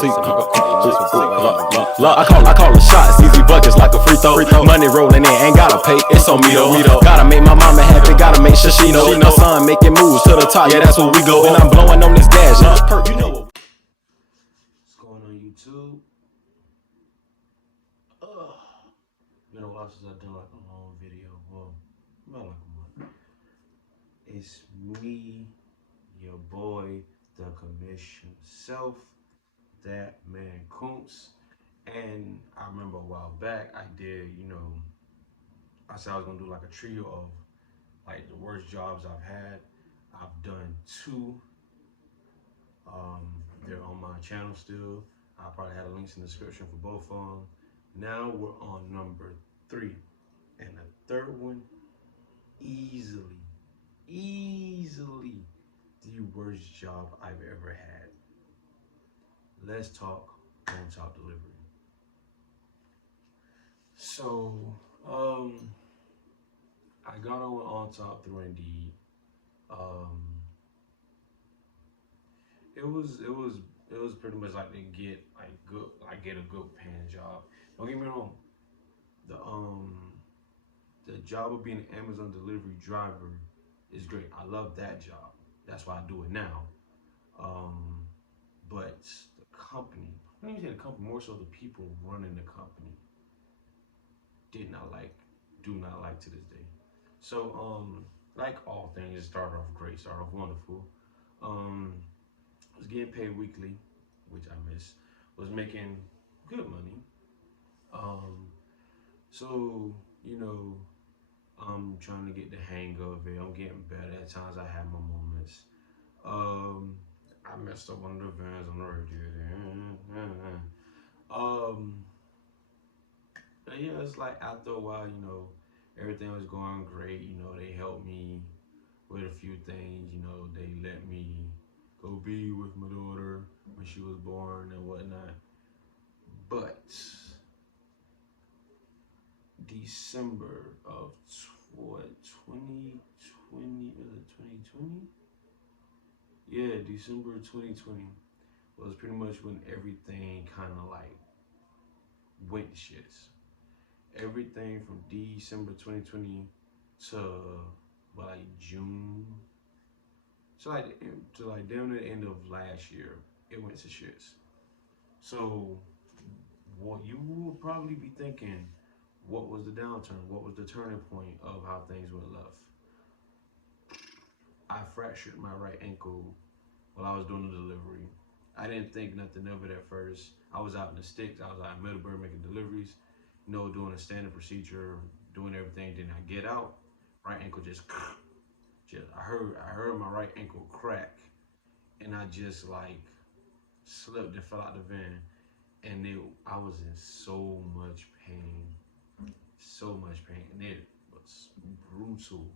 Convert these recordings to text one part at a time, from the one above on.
seat. I call the shots, easy buckets like a free throw. Money rolling in, ain't gotta pay, it's on me though. Gotta make my mama happy, gotta make sure she know. My son making moves to the top, yeah, that's where we go. And I'm blowing on this gas, yeah, perk, you know. What's going on YouTube? Been a while since I've done like a long video. Well, about like a month. It's me, your boy, the commission self, that man Kuntz. And I remember a while back I did, I said I was gonna do like a trio of like the worst jobs I've had. I've done two. They're on my channel still. I probably had links in the description for both of them. Now we're on number 3. And the third one, easily the worst job I've ever had. Let's talk on-top delivery. So, I got on-top through Indeed. It was pretty much like to get get a good paying job. Don't get me wrong. The job of being an Amazon delivery driver is great. I love that job. That's why I do it now. But the company, I don't even say the company, more so the people running the company do not like to this day. So, like all things, it started off great, started off wonderful. Was getting paid weekly, which I miss. Was making good money. So, I'm trying to get the hang of it. I'm getting better. At times I have my moments. I messed up one of the vans on the radio. But yeah, it's like after a while, everything was going great. They helped me with a few things. They let me go be with my daughter when she was born and whatnot. But December of 2020, was it 2020? Yeah, December 2020 was pretty much when everything kind of like went shits. Everything from December 2020 to June, to like down the end of last year, it went to shits. So what you will probably be thinking, what was the downturn? What was the turning point of how things went left? I fractured my right ankle while I was doing the delivery. I didn't think nothing of it at first. I was out in the sticks. I was out in Middleburg making deliveries, doing a standard procedure, doing everything. Then I get out, right ankle just I heard my right ankle crack, and I just like slipped and fell out the van, and I was in so much pain, and it was brutal.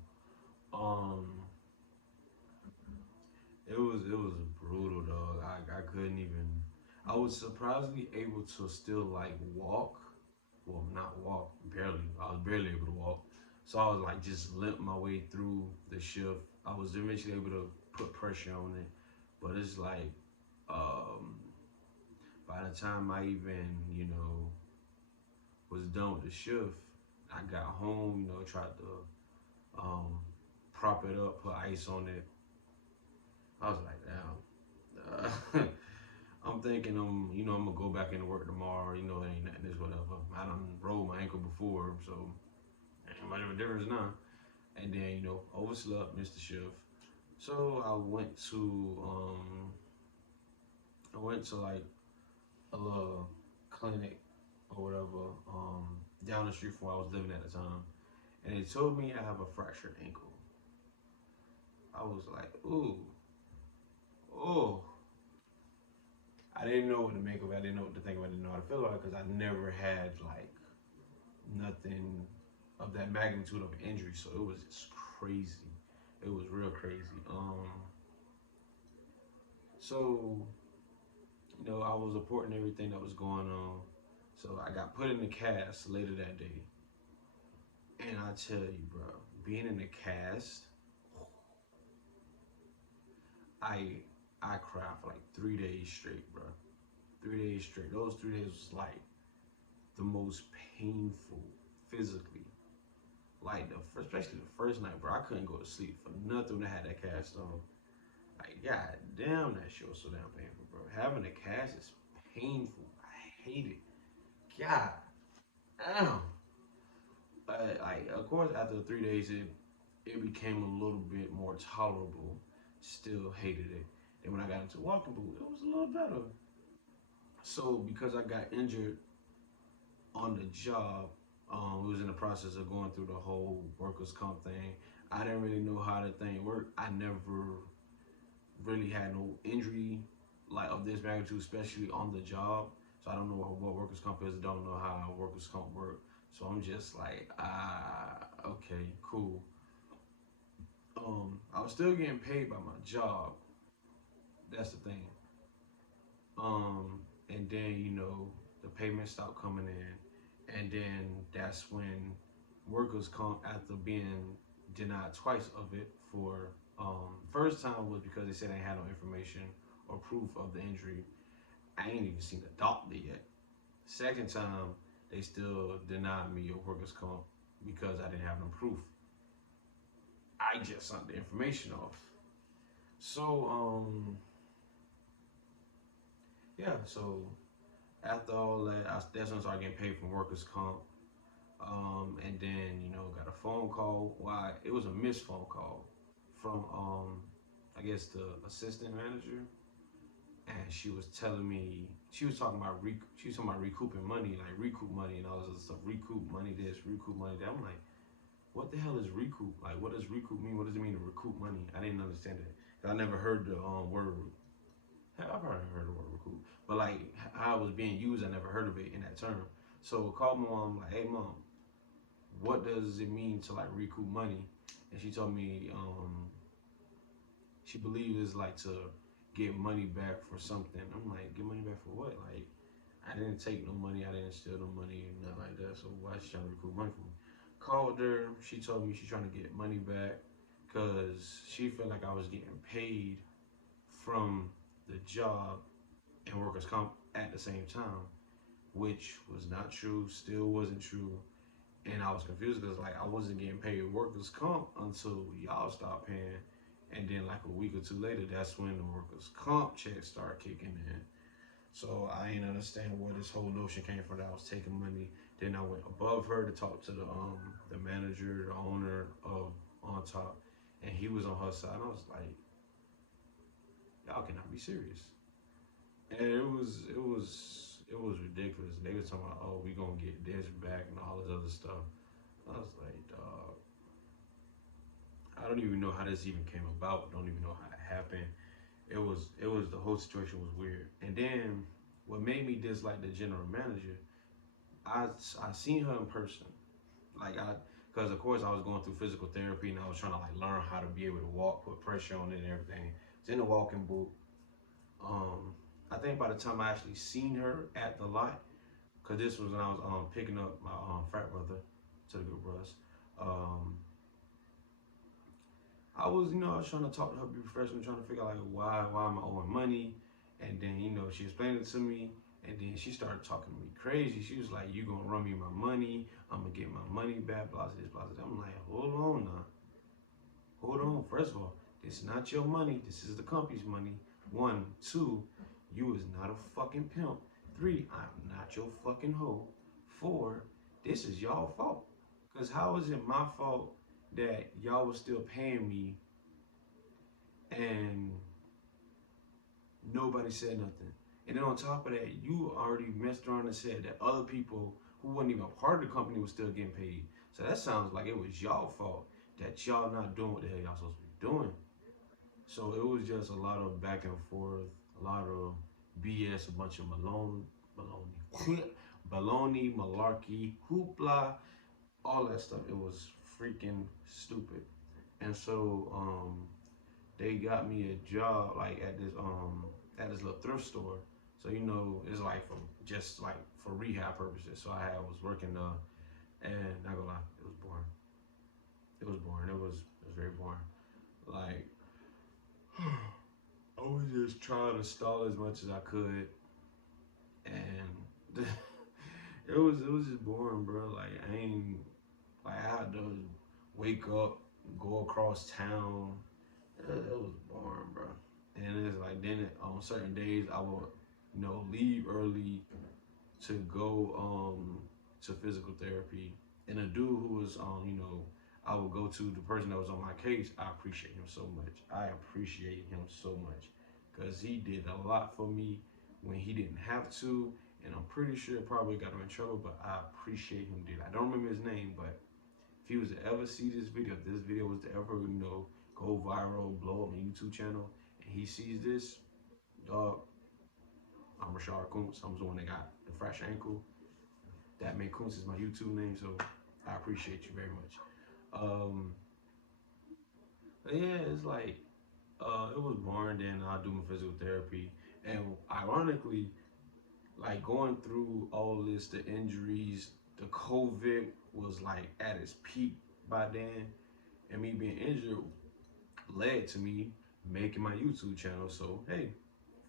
Um, it was brutal, dog. I couldn't even. I was surprisingly able to still like walk. Well, not walk, barely. I was barely able to walk. So I was like just limp my way through the shift. I was eventually able to put pressure on it, but it's like um, by the time I even was done with the shift, I got home. Tried to prop it up, put ice on it. I was like, damn. I'm thinking I'm gonna go back into work tomorrow. It ain't nothing, this whatever. I done rolled my ankle before, so ain't much of a difference now. And then overslept, missed the shift. So I went to like a little clinic or whatever down the street from where I was living at the time, and they told me I have a fractured ankle. I was like, ooh, oh. I didn't know what to make of it. I didn't know what to think of it. I didn't know how to feel about it because I never had like nothing of that magnitude of an injury. So it was just crazy. It was real crazy. So I was reporting everything that was going on. So I got put in the cast later that day. And I tell you, bro, being in the cast, I cried for like 3 days straight, bro. 3 days straight. Those 3 days was like the most painful physically. Like especially the first night, bro. I couldn't go to sleep for nothing when I had that cast on. Like, god damn, that shit was so damn painful, bro. Having a cast is painful. I hate it. God damn. But like, of course, after the 3 days, it became a little bit more tolerable. Still hated it. And when I got into walking boot, it was a little better. So because I got injured on the job, we was in the process of going through the whole workers' comp thing. I didn't really know how the thing worked. I never really had no injury like of this magnitude, especially on the job. So I don't know what workers' comp is. I don't know how workers' comp work. So I'm just like, okay, cool. I was still getting paid by my job. That's the thing. And then the payments stopped coming in, and then that's when workers comp after being denied twice of it for first time was because they said they had no information or proof of the injury. I ain't even seen the doctor yet. Second time they still denied me a workers comp because I didn't have no proof. I just sent the information off. So yeah, so after all that, that's when I started getting paid from workers comp. And then got a phone call. Why it was a missed phone call from I guess the assistant manager, and she was telling me she was talking about recouping money, like recoup money and all this other stuff. Recoup money, this recoup money that. I'm like, what the hell is recoup? Like, what does recoup mean? What does it mean to recoup money? I didn't understand it. I never heard the word. I probably heard the word recoup, but like how it was being used, I never heard of it in that term. So I called my mom, like, hey mom, what does it mean to like recoup money? And she told me she believes it's like to get money back for something. I'm like, get money back for what? Like, I didn't take no money, I didn't steal no money, nothing like that. So why is she trying to recoup money from me? Called her, she told me she's trying to get money back because she felt like I was getting paid from the job and workers' comp at the same time, which was not true, still wasn't true. And I was confused because like I wasn't getting paid workers' comp until y'all stopped paying. And then like a week or two later, that's when the workers' comp checks started kicking in. So I didn't understand where this whole notion came from that I was taking money. Then I went above her to talk to the manager, the owner of On Top, and he was on her side. I was like, y'all cannot be serious. And it was ridiculous. They were talking about, oh, we gonna get this back and all this other stuff. I was like, dog, I don't even know how this even came about. Don't even know how it happened. It was the whole situation was weird. And then what made me dislike the general manager, I seen her in person, like because of course I was going through physical therapy and I was trying to like learn how to be able to walk, put pressure on it and everything. It's in the walking boot. I think by the time I actually seen her at the lot, because this was when I was picking up my frat brother to the good bros. I was trying to talk to her, be professional, trying to figure out like why am I owing money, and then she explained it to me, and then she started talking to me crazy. She was like, "You gonna run me my money? I'm gonna get my money back." Blah this, blah that. I'm like, hold on now, hold on. First of all, this is not your money. This is the company's money. One, two, you is not a fucking pimp. Three, I'm not your fucking hoe. Four, this is y'all fault. Cause how is it my fault that y'all was still paying me and nobody said nothing? And then on top of that, you already messed around and said that other people who wasn't even a part of the company was still getting paid. So that sounds like it was y'all fault that y'all not doing what the hell y'all supposed to be doing. So it was just a lot of back and forth, a lot of BS, a bunch of baloney, malarkey, hoopla, all that stuff. It was freaking stupid. And so they got me a job like at this little thrift store. So it's like for rehab purposes. So I was working and not gonna lie, it was boring. It was boring. It was very boring. Like I was just trying to stall as much as I could It was just boring, bro. Like I ain't like I had to wake up, go across town. It was boring, bro. And it's like then on certain days I would, leave early to go to physical therapy. And a dude who was I would go to the person that was on my case. I appreciate him so much. I appreciate him so much because he did a lot for me when he didn't have to. And I'm pretty sure it probably got him in trouble, but I appreciate him did. I don't remember his name, but if he was to ever see this video, if this video was to ever, go viral, blow up my YouTube channel, and he sees this, dog, I'm Rashard Kuntz. I'm the one that got the fresh ankle. That man Kuntz is my YouTube name, so I appreciate you very much. Um, but yeah, it's like it was boring. Then I do my physical therapy, and ironically, like going through all this, the injuries, the COVID was like at its peak by then, and me being injured led to me making my YouTube channel. So hey,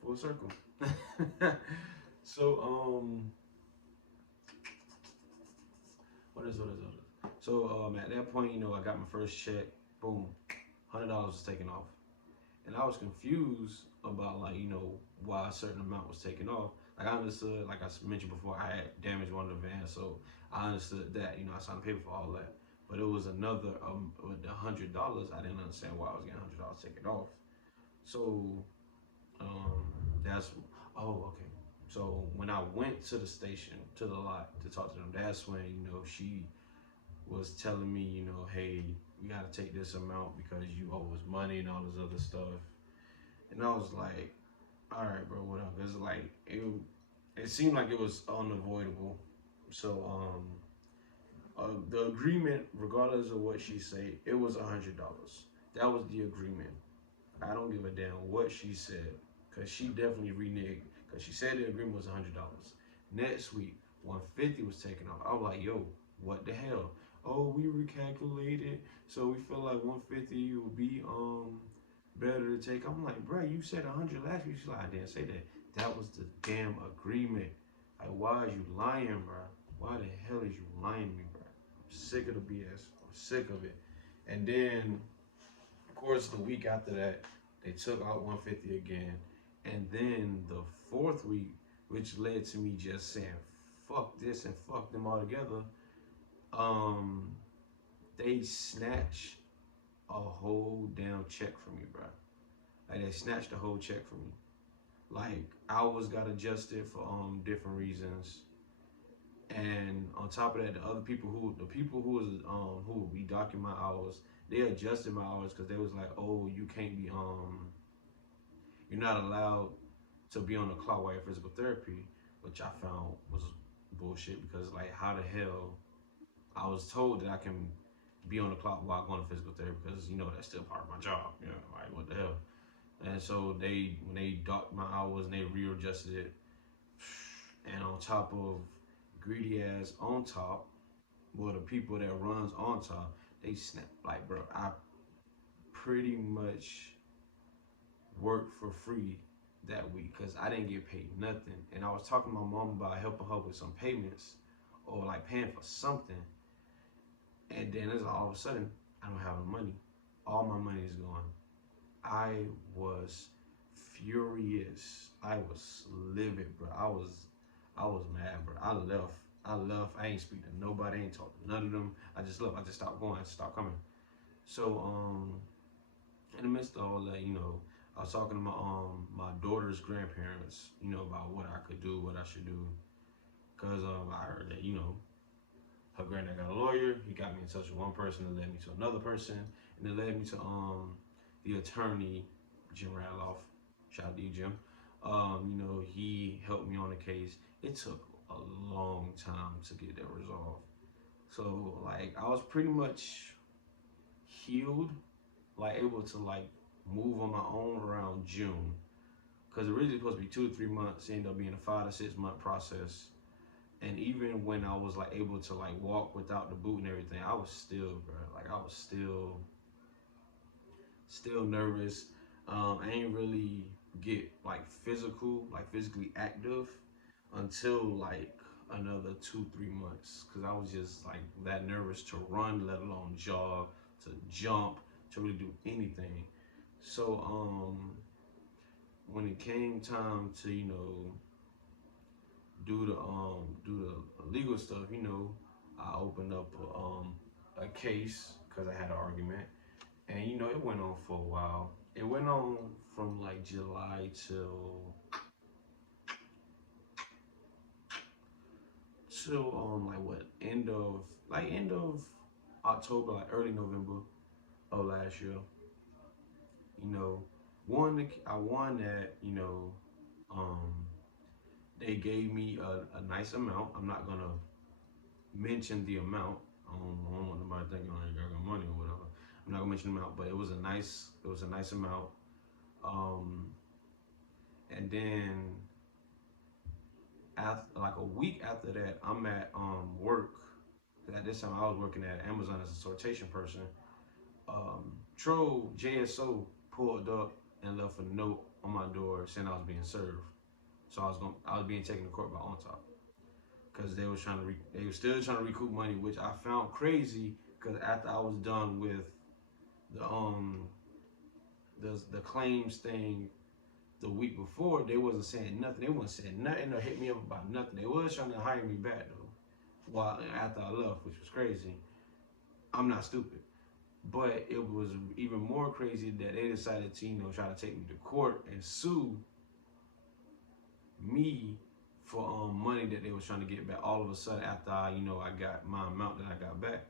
full circle. So what is? So at that point, I got my first check. Boom, $100 was taken off, and I was confused about like why a certain amount was taken off. Like I understood, like I mentioned before, I had damaged one of the vans, so I understood that. I signed the paper for all that. But it was another with the $100. I didn't understand why I was getting $100 taken off. So that's okay. So when I went to the station, to the lot to talk to them, that's when she was telling me, hey, we gotta take this amount because you owe us money and all this other stuff. And I was like, all right, bro, whatever. It's like it seemed like it was unavoidable. So the agreement, regardless of what she said, it was $100. That was the agreement. I don't give a damn what she said, cause she definitely reneged. Cause she said the agreement was $100. Next week, 150 was taken off. I was like, yo, what the hell? Oh, we recalculated, so we feel like 150 will be better to take. I'm like, bro, you said 100 last week. She's like, I didn't say that. That was the damn agreement. Like, why are you lying, bro? Why the hell is you lying to me, bro? I'm sick of the BS. I'm sick of it. And then, of course, the week after that, they took out 150 again. And then the fourth week, which led to me just saying, fuck this and fuck them all together, um, they snatched a whole damn check from me, bro. Like they snatched the whole check from me. Like hours got adjusted for different reasons. And on top of that, the people who was who would be docking my hours, they adjusted my hours because they was like, oh, you can't be you're not allowed to be on the clock while you're physical therapy, which I found was bullshit because like how the hell I was told that I can be on the clock while going to physical therapy because that's still part of my job. Like what the hell? And so when they docked my hours and they readjusted it, and on top of greedy ass on top, well the people that runs on top, they snap like bro, I pretty much worked for free that week because I didn't get paid nothing. And I was talking to my mom about helping her with some payments or like paying for something. And then it's all of a sudden, I don't have no money. All my money is gone. I was furious. I was livid, bro. I was mad, bro. I left. I ain't speak to nobody. I ain't talk to none of them. I just left. I just stopped going. I stopped coming. So in the midst of all that, I was talking to my daughter's grandparents, about what I could do, what I should do, cause I heard that her granddad got a lawyer. He got me in touch with one person, that led me to another person, and it led me to the attorney, Jim Radloff. Shout out to you, Jim. He helped me on the case. It took a long time to get that resolved. So like I was pretty much healed, like able to like move on my own around June. Cause originally supposed to be 2 to 3 months, it ended up being a 5 to 6 month process. And even when I was like able to like walk without the boot and everything, I was still, bro, like I was still nervous. I ain't really get like physically active until like another 2-3 months, because I was just like that nervous to run, let alone jog, to jump, to really do anything. So when it came time to do the legal stuff, I opened up a case because I had an argument, and it went on for a while. It went on from like July till like what end of October, like early November of last year. You know, I won that. Um, they gave me a nice amount. I'm not gonna mention the amount. I don't want nobody thinking like I got money or whatever. I'm not gonna mention the amount, but it was a nice amount. Um, and then after like a week after that, I'm at work. At this time, I was working at Amazon as a sortation person. Troll JSO pulled up and left a note on my door saying I was being served. So I was being taken to court by On Top because they were still trying to recoup money, which I found crazy because after I was done with the the claims thing the week before, they wasn't saying nothing. They wasn't saying nothing or hit me up about nothing. They was trying to hire me back though, while after I left, which was crazy. I'm not stupid. But it was even more crazy that they decided to, try to take me to court and sue me for money that they was trying to get back all of a sudden after I got my amount that I got back.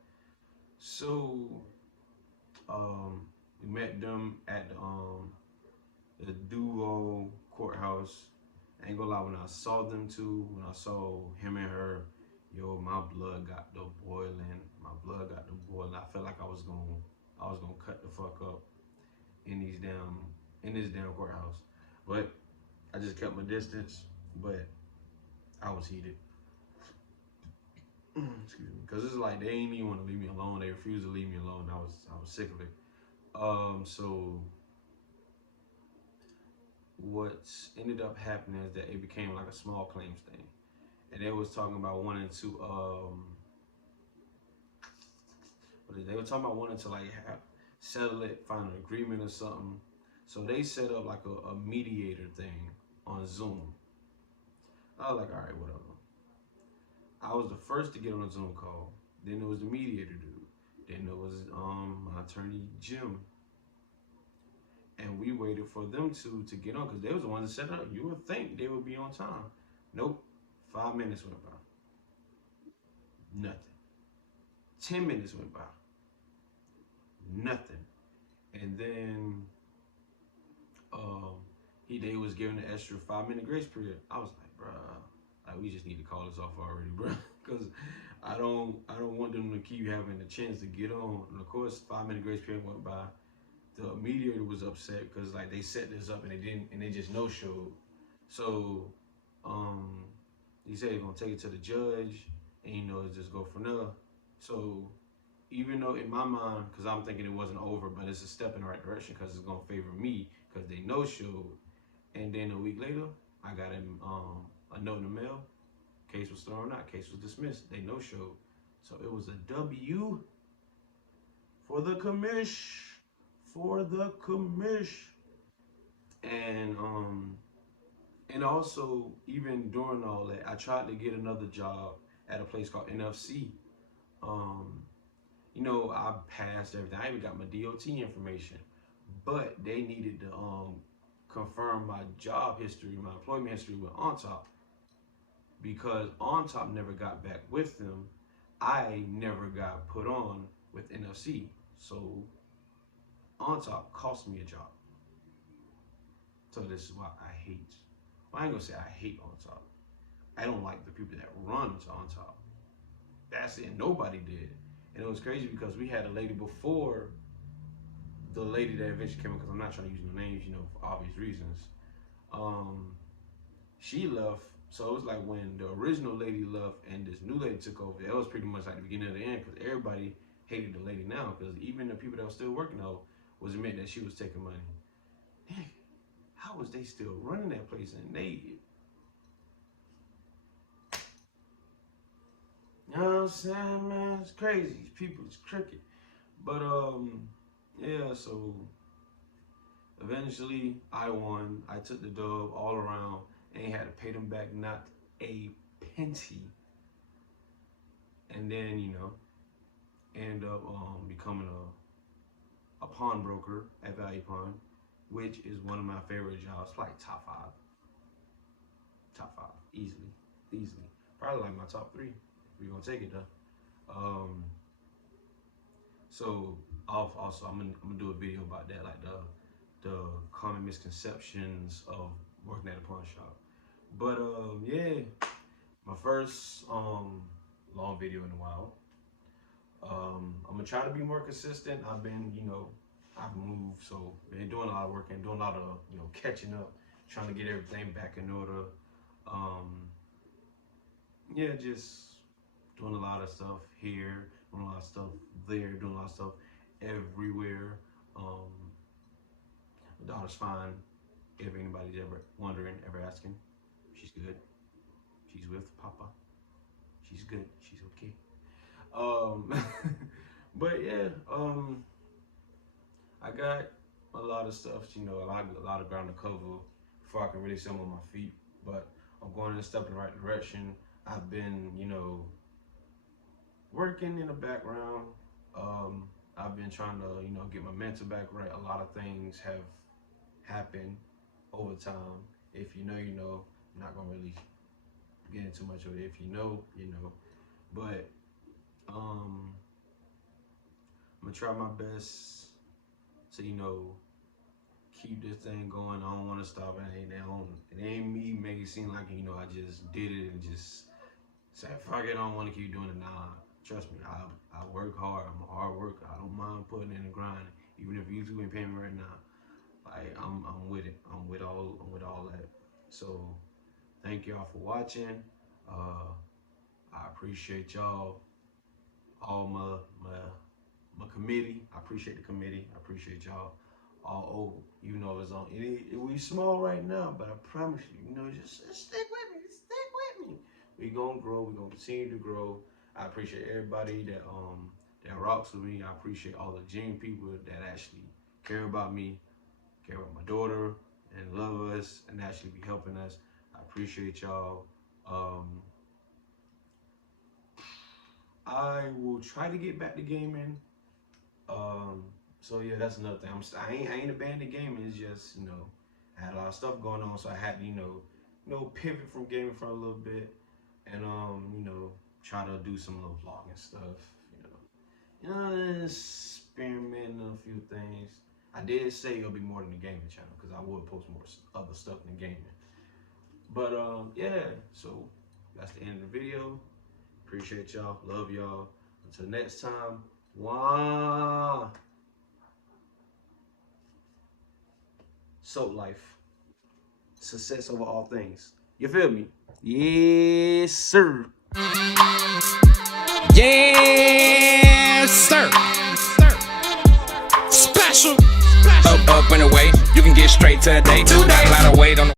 So we met them at the Duo courthouse. I ain't gonna lie, when I saw them two, when I saw him and her, my blood got the boiling. My blood got the boiling. I felt like I was gonna cut the fuck up in this damn courthouse. But I just kept my distance. But I was heated. Excuse me, because it's like they ain't even want to leave me alone. They refused to leave me alone. I was sick of it. So what ended up happening is that it became like a small claims thing, and they was talking about wanting to they were talking about wanting to like settle it, find an agreement or something. So they set up like a mediator thing on Zoom. I was like, all right, whatever. I was the first to get on a Zoom call. Then there was the mediator dude. Then there was my attorney Jim. And we waited for them to get on because they was the ones that set it up. You would think they would be on time. Nope. 5 minutes went by. Nothing. 10 minutes went by. Nothing. And then they was giving the extra 5-minute grace period. I was like, bruh, like we just need to call this off already, bruh, because I don't want them to keep having the chance to get on. And of course, 5-minute grace period went by. The mediator was upset because like they set this up and they just no showed. So he said he's gonna take it to the judge and just go from there. So even though in my mind, because I'm thinking it wasn't over, but it's a step in the right direction because it's gonna favor me because they no showed. And then a week later, I got a note in the mail. Case was thrown out. Case was dismissed. They no showed. So it was a W for the commish. For the commish. And also even during all that, I tried to get another job at a place called NFC. I passed everything. I even got my DOT information, but they needed to confirm my job history, my employment history with On Top, because On Top never got back with them. I never got put on with NFC, so On Top cost me a job. So this is why I hate. Well, I ain't gonna say I hate On Top. I don't like the people that run On Top. That's it. Nobody did. And it was crazy because we had a lady before the lady that eventually came in, because I'm not trying to use no names, for obvious reasons. She left, so it was like when the original lady left and this new lady took over, it was pretty much like the beginning of the end because everybody hated the lady now because even the people that were still working out was admitting that she was taking money. Dang, how was they still running that place? And You know what I'm saying, man? It's crazy. These people is cricket. But yeah, so eventually I won. I took the dub all around. Ain't had to pay them back not a penny. And then, you know, end up becoming a pawnbroker at Value Pawn, which is one of my favorite jobs. Like top five, easily. Probably like my top three. We're gonna take it though. So also I'm gonna do a video about that, like the common misconceptions of working at a pawn shop. But yeah, my first long video in a while. I'm gonna try to be more consistent. I've been, you know, I've moved, so been doing a lot of work and doing a lot of, you know, catching up, trying to get everything back in order. Yeah, just doing a lot of stuff here, doing a lot of stuff there, doing a lot of stuff everywhere. My daughter's fine. If anybody's ever wondering, ever asking, she's good. She's with Papa. She's good. She's okay. But yeah, I got a lot of stuff, you know, a lot of ground to cover before I can really stand on my feet. But I'm going a step in the right direction. I've been, you know, working in the background. I've been trying to, you know, get my mental back right. A lot of things have happened over time. If you know, you know. I'm not gonna really get into much of it. If you know, you know. But I'm gonna try my best to, you know, keep this thing going. I don't want to stop. It ain't me making it seem like, you know, I just did it and just say, fuck it, I don't want to keep doing it. Nah, trust me, I work hard. I'm a hard worker. I don't mind putting in the grind, even if YouTube ain't paying me right now. Like I'm with it. I'm with all that. So thank y'all for watching. I appreciate y'all, all my committee. I appreciate the committee. I appreciate y'all all over. Even though it's on, we small right now, but I promise you, you know, just stick with me. Stick with me. We gonna grow. We gonna continue to grow. I appreciate everybody that rocks with me. I appreciate all the genuine people that actually care about me, care about my daughter, and love us, and actually be helping us. I appreciate y'all. I will try to get back to gaming. So yeah, that's another thing. I ain't abandoned gaming. It's just, you know, I had a lot of stuff going on, so I had to, you know, pivot from gaming for a little bit, and you know, try to do some little vlogging stuff. You know, experimenting on a few things. I did say it'll be more than the gaming channel because I will post more other stuff than gaming. But yeah, so that's the end of the video. Appreciate y'all, love y'all. Until next time, wah. Soap life, success over all things. You feel me? Yes, sir. Yes, sir. Special. Up and away. You can get straight to a day. Got a lot of weight on the